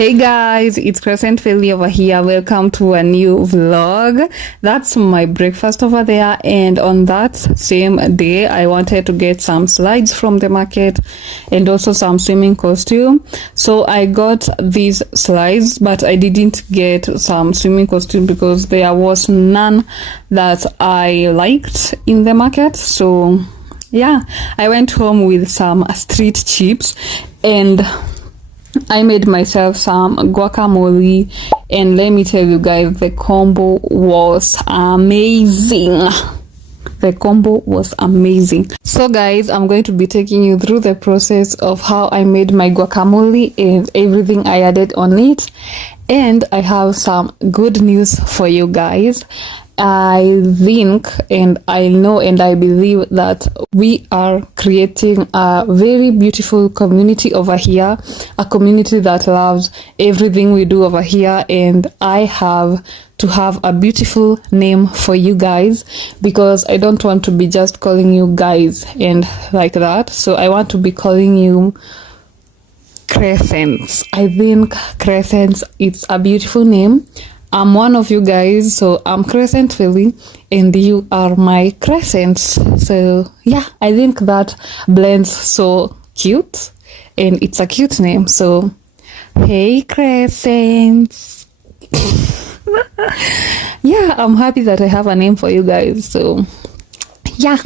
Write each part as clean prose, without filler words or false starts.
Hey guys, it's Crescent Philly over here. Welcome to a new vlog. That's my breakfast over there, and on that same day I wanted to get some slides from the market and also some swimming costume. So I got these slides, but I didn't get some swimming costume because there was none that I liked in the market. So yeah, I went home with some street chips and I made myself some guacamole, and let me tell you guys, the combo was amazing. The combo was amazing. So guys, I'm going to be taking you through the process of how I made my guacamole and everything I added on it. And I have some good news for you guys. I think and I know and I believe that we are creating a very beautiful community over here, a community that loves everything we do over here, and I have to have a beautiful name for you guys because I don't want to be just calling you guys and like that. So I want to be calling you Crescents. I think Crescents, it's a beautiful name. I'm one of you guys, so I'm Crescent Philly, and you are my Crescents. So yeah, I think that blends so cute, and it's a cute name. So hey Crescents. Yeah, I'm happy that I have a name for you guys. So yeah.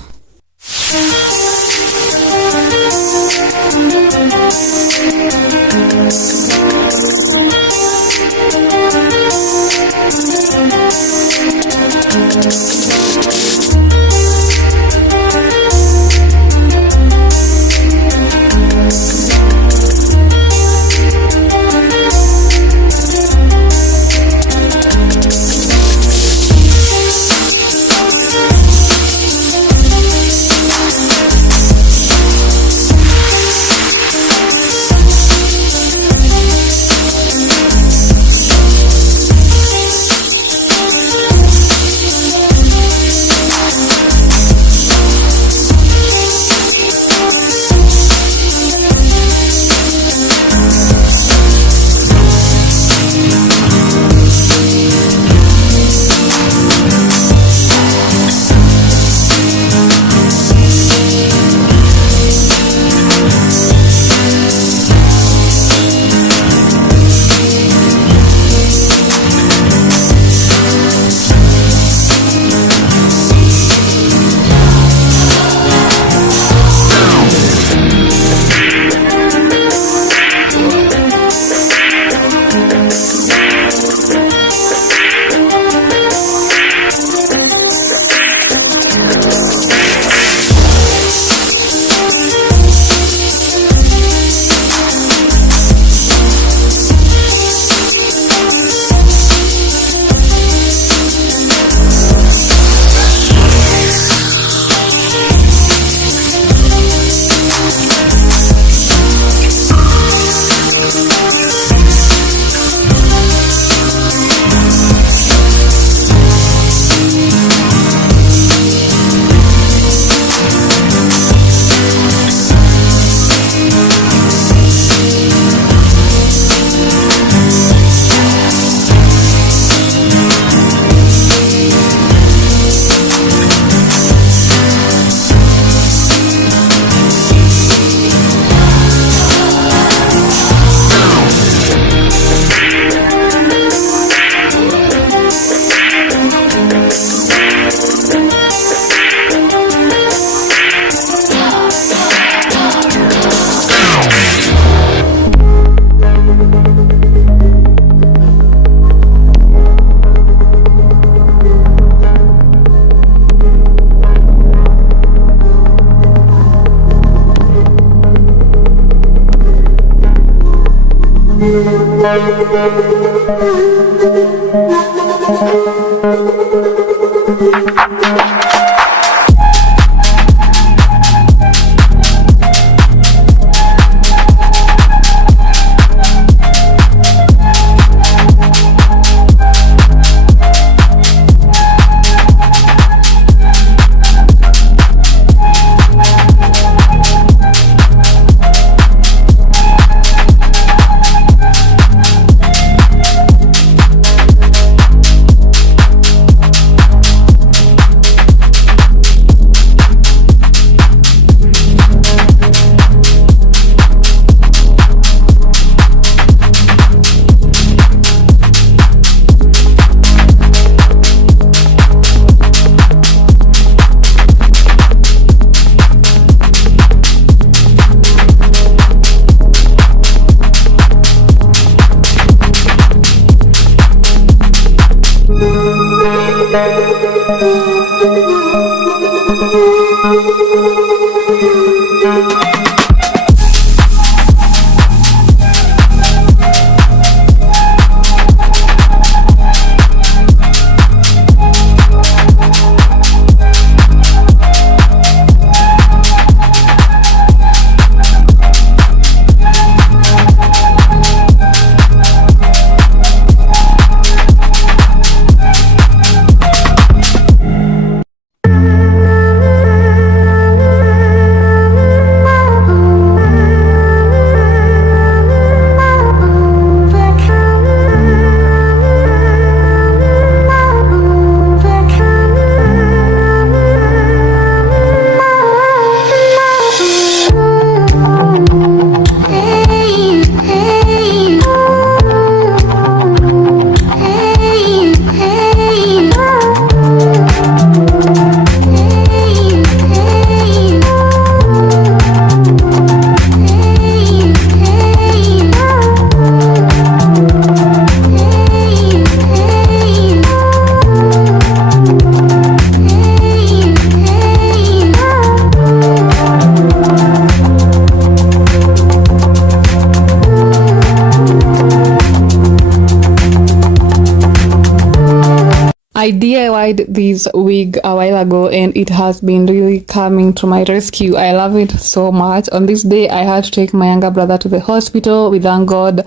I DIY'd this wig a while ago and it has been really coming to my rescue. I love it so much. On this day, I had to take my younger brother to the hospital. We thank God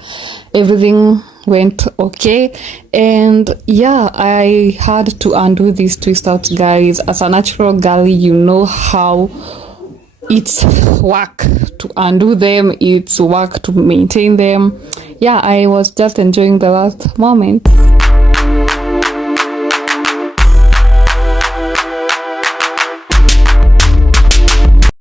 everything went okay. And yeah, I had to undo these twist outs, guys. As a natural girly, you know how it's work to undo them. It's work to maintain them. Yeah, I was just enjoying the last moment.